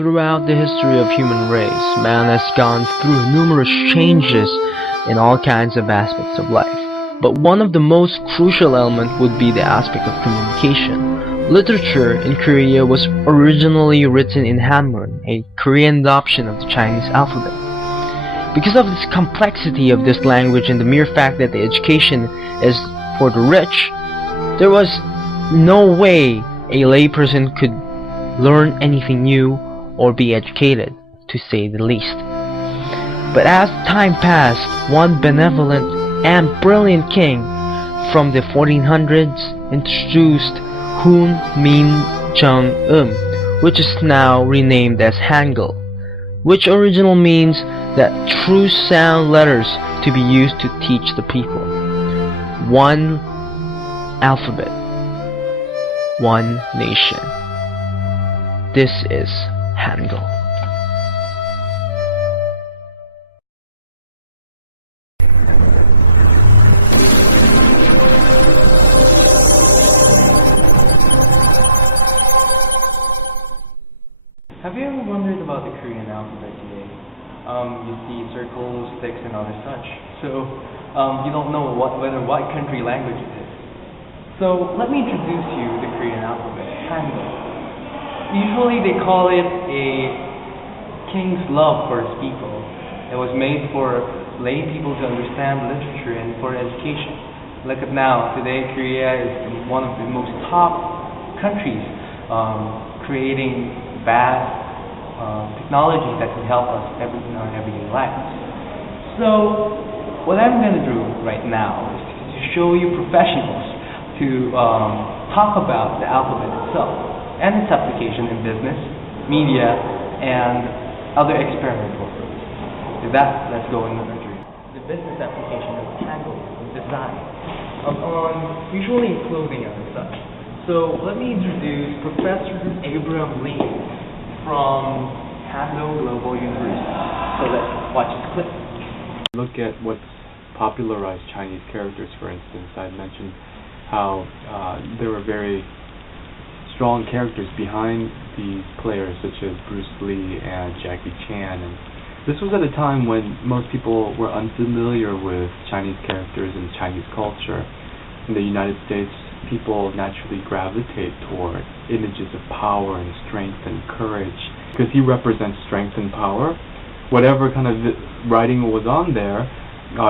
Throughout the history of human race, man has gone through numerous changes in all kinds of aspects of life. But one of the most crucial elements would be the aspect of communication. Literature in Korea was originally written in Hanmun, a Korean adoption of the Chinese alphabet. Because of this complexity of this language and the mere fact that the education is for the rich, there was no way a layperson could learn anything new or be educated, to say the least. But as time passed, one benevolent and brilliant king from the 1400s introduced Hun Min Jung-um, which is now renamed as Hangul, which originally means that true sound letters to be used to teach the people. One alphabet, one nation. This is Hangul. Have you ever wondered about the Korean alphabet today? You see circles, sticks, and other such. So you don't know whether what country language it is. So let me introduce you to the Korean alphabet, Hangul. Usually they call it a king's love for his people. It was made for lay people to understand literature and for education. Look at now, today Korea is one of the most top countries creating vast technology that can help us in our everyday lives. So what I'm going to do right now is to show you professionals to talk about the alphabet itself and its application in business, media, and other experimental purposes. With that, let's go into the business application of Hangul design on usually clothing and such. So let me introduce Professor Abraham Lee from Hangul Global University. So let's watch this clip. Look at what's popularized Chinese characters, for instance. I mentioned how there were very strong characters behind these players, such as Bruce Lee and Jackie Chan. And this was at a time when most people were unfamiliar with Chinese characters and Chinese culture. In the United States, people naturally gravitate toward images of power and strength and courage. Because he represents strength and power, whatever kind of writing was on there,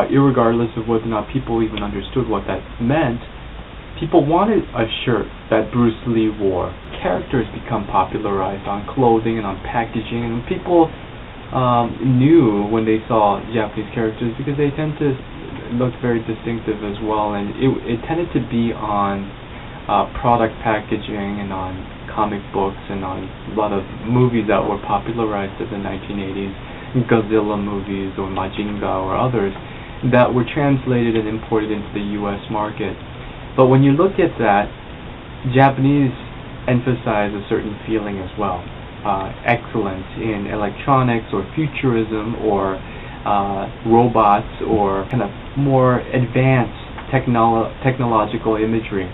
irregardless of whether or not people even understood what that meant, people wanted a shirt that Bruce Lee wore. Characters become popularized on clothing and on packaging, and people knew when they saw Japanese characters because they tend to look very distinctive as well, and it tended to be on product packaging and on comic books and on a lot of movies that were popularized in the 1980s, Godzilla movies or Majinga or others that were translated and imported into the US market. But when you look at that, Japanese emphasize a certain feeling as well. Excellence in electronics or futurism or robots or kind of more advanced technological imagery.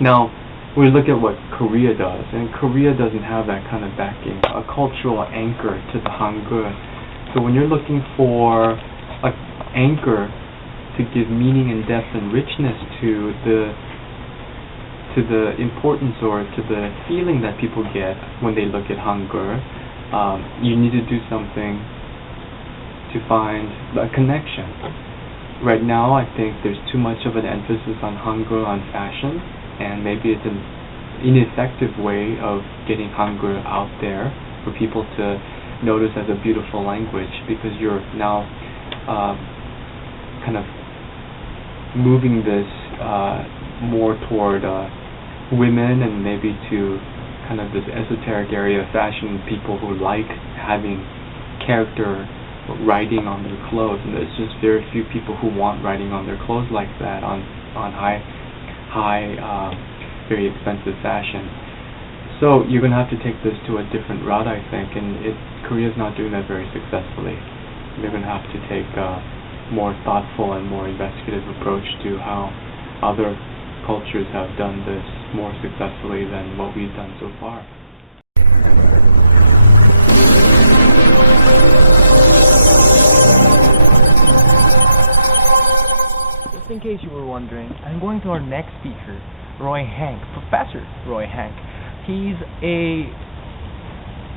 Now, we look at what Korea does, and Korea doesn't have that kind of backing, a cultural anchor to the Hangul. So when you're looking for an anchor to give meaning and depth and richness to the importance or to the feeling that people get when they look at Hangul, you need to do something to find a connection. Right now, I think there's too much of an emphasis on Hangul on fashion, and maybe it's an ineffective way of getting Hangul out there for people to notice as a beautiful language, because you're now kind of moving this more toward women and maybe to kind of this esoteric area of fashion, people who like having character writing on their clothes, and there's just very few people who want writing on their clothes like that on high very expensive fashion. So you're going to have to take this to a different route, I think, and Korea's not doing that very successfully. They're going to have to take more thoughtful and more investigative approach to how other cultures have done this more successfully than what we've done so far. case you were wondering, I'm going to our next speaker, Roy Hank, Professor Roy Hank. He's a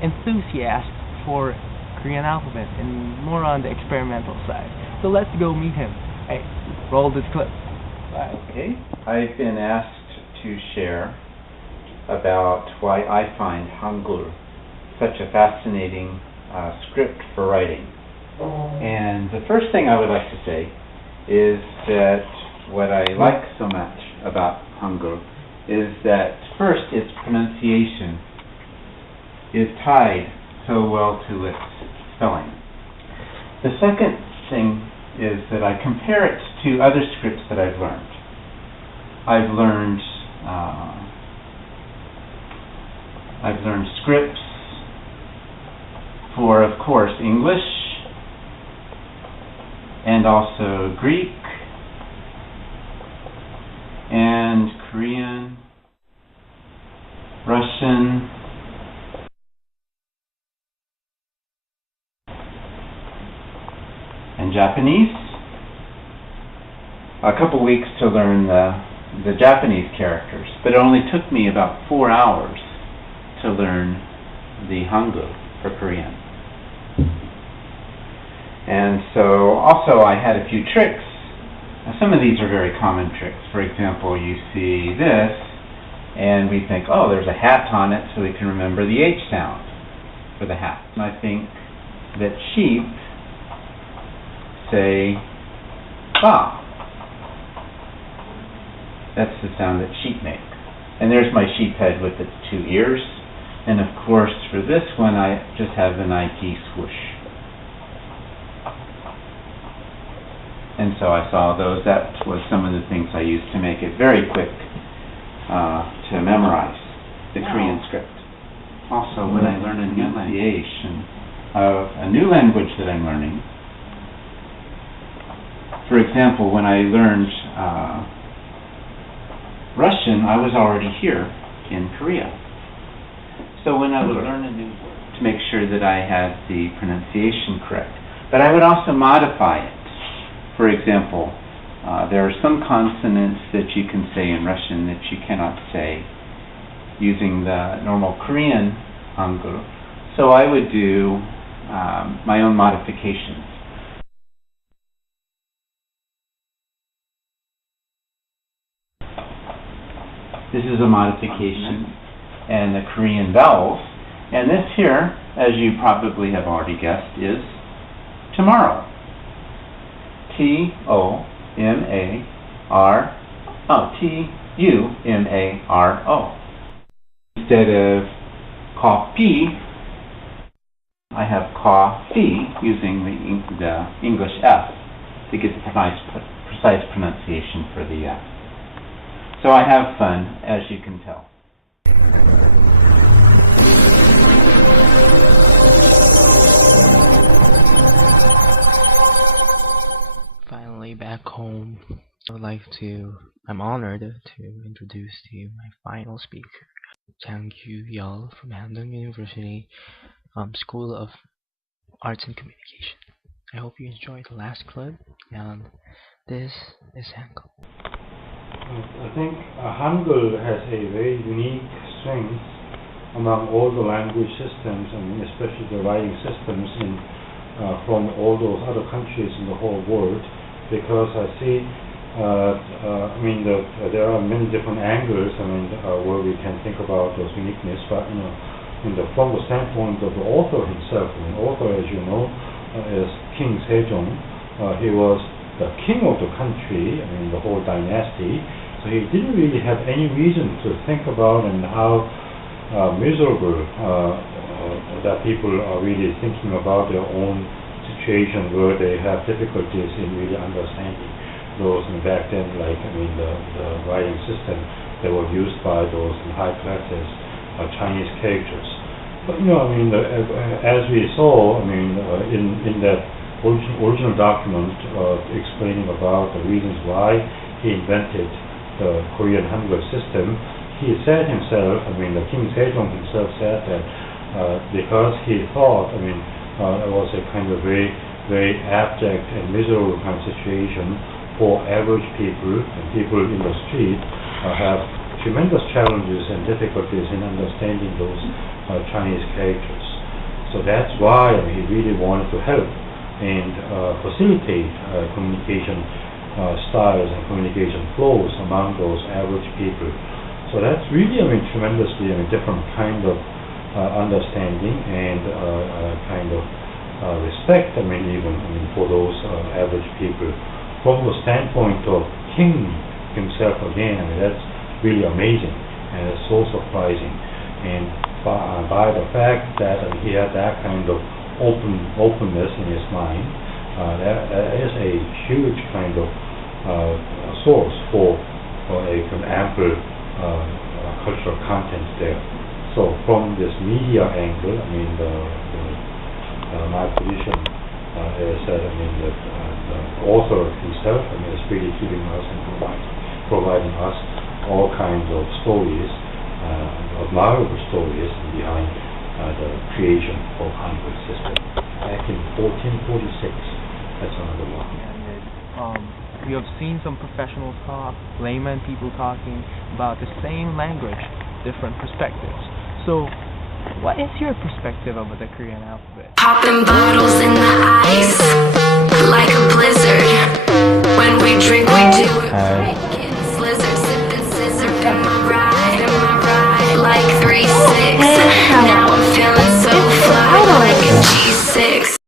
enthusiast for Korean alphabet and more on the experimental side. So let's go meet him. Hey, roll this clip. Okay. I've been asked to share about why I find Hangul such a fascinating script for writing. And the first thing I would like to say is that what I like so much about Hangul is that first its pronunciation is tied so well to its spelling. The second thing is that I compare it to other scripts that I've learned. I've learned scripts for, of course, English and also Greek and Korean, Russian, and Japanese. A couple weeks to learn the Japanese characters, but it only took me about 4 hours to learn the Hangul for Korean. And so also I had a few tricks. Now, some of these are very common tricks. For example, you see this and we think, oh, there's a hat on it, so we can remember the H sound for the hat. And I think that sheep say ba. That's the sound that sheep make. And there's my sheep head with its 2 ears. And of course, for this one, I just have the Nike swoosh. And so I saw those. That was some of the things I used to make it very quick to memorize the Korean script. Also, when I learn a new pronunciation of a new language that I'm learning, for example, when I learned Russian, I was already here in Korea. So when I would learn a new word, to make sure that I had the pronunciation correct. But I would also modify it. For example, there are some consonants that you can say in Russian that you cannot say using the normal Korean Hangul. So I would do my own modifications. This is a modification and the Korean vowels. And this here, as you probably have already guessed, is tomorrow. T-U-M-A-R-O. Instead of coffee, I have coffee using the English F to get the precise pronunciation for the F. So I have fun, as you can tell. Finally back home. I'm honored to introduce to you my final speaker, Chang Yu-yeol from Handong University School of Arts and Communication. I hope you enjoyed the last clip, and this is Hangul. I think Hangul has a very unique strength among all the language systems, and especially the writing systems from all those other countries in the whole world, because I see, there are many different angles, where we can think about those uniqueness, but from the standpoint of the author himself, the author, as you know, is King Sejong. He was the king of the country, the whole dynasty. So he didn't really have any reason to think about and how miserable that people are really thinking about their own situation, where they have difficulties in really understanding those. And back then, the writing system that were used by those high classes Chinese characters. But as we saw, in that original document explaining about the reasons why he invented the Korean Hangul system, he said himself, the King Sejong himself said that because he thought, it was a kind of very, very abject and miserable kind of situation, for average people and people in the street have tremendous challenges and difficulties in understanding those Chinese characters. So that's why he really wanted to help and facilitate communication styles and communication flows among those average people. So that's really, tremendously different kind of understanding and kind of respect, for those average people. From the standpoint of King himself again, that's really amazing and it's so surprising. And by the fact that he had that kind of openness in his mind, that is a huge kind of source for a kind of ample cultural content there. So from this media angle, my position is that the author himself is really giving us and providing us all kinds of stories, admirable stories behind the creation of Hangul system back in 1446. That's another one. We have seen some professionals talk, layman people talking about the same language, different perspectives. So, what is your perspective of the Korean alphabet? Popping bottles in the ice like a blizzard. When we drink, we do it.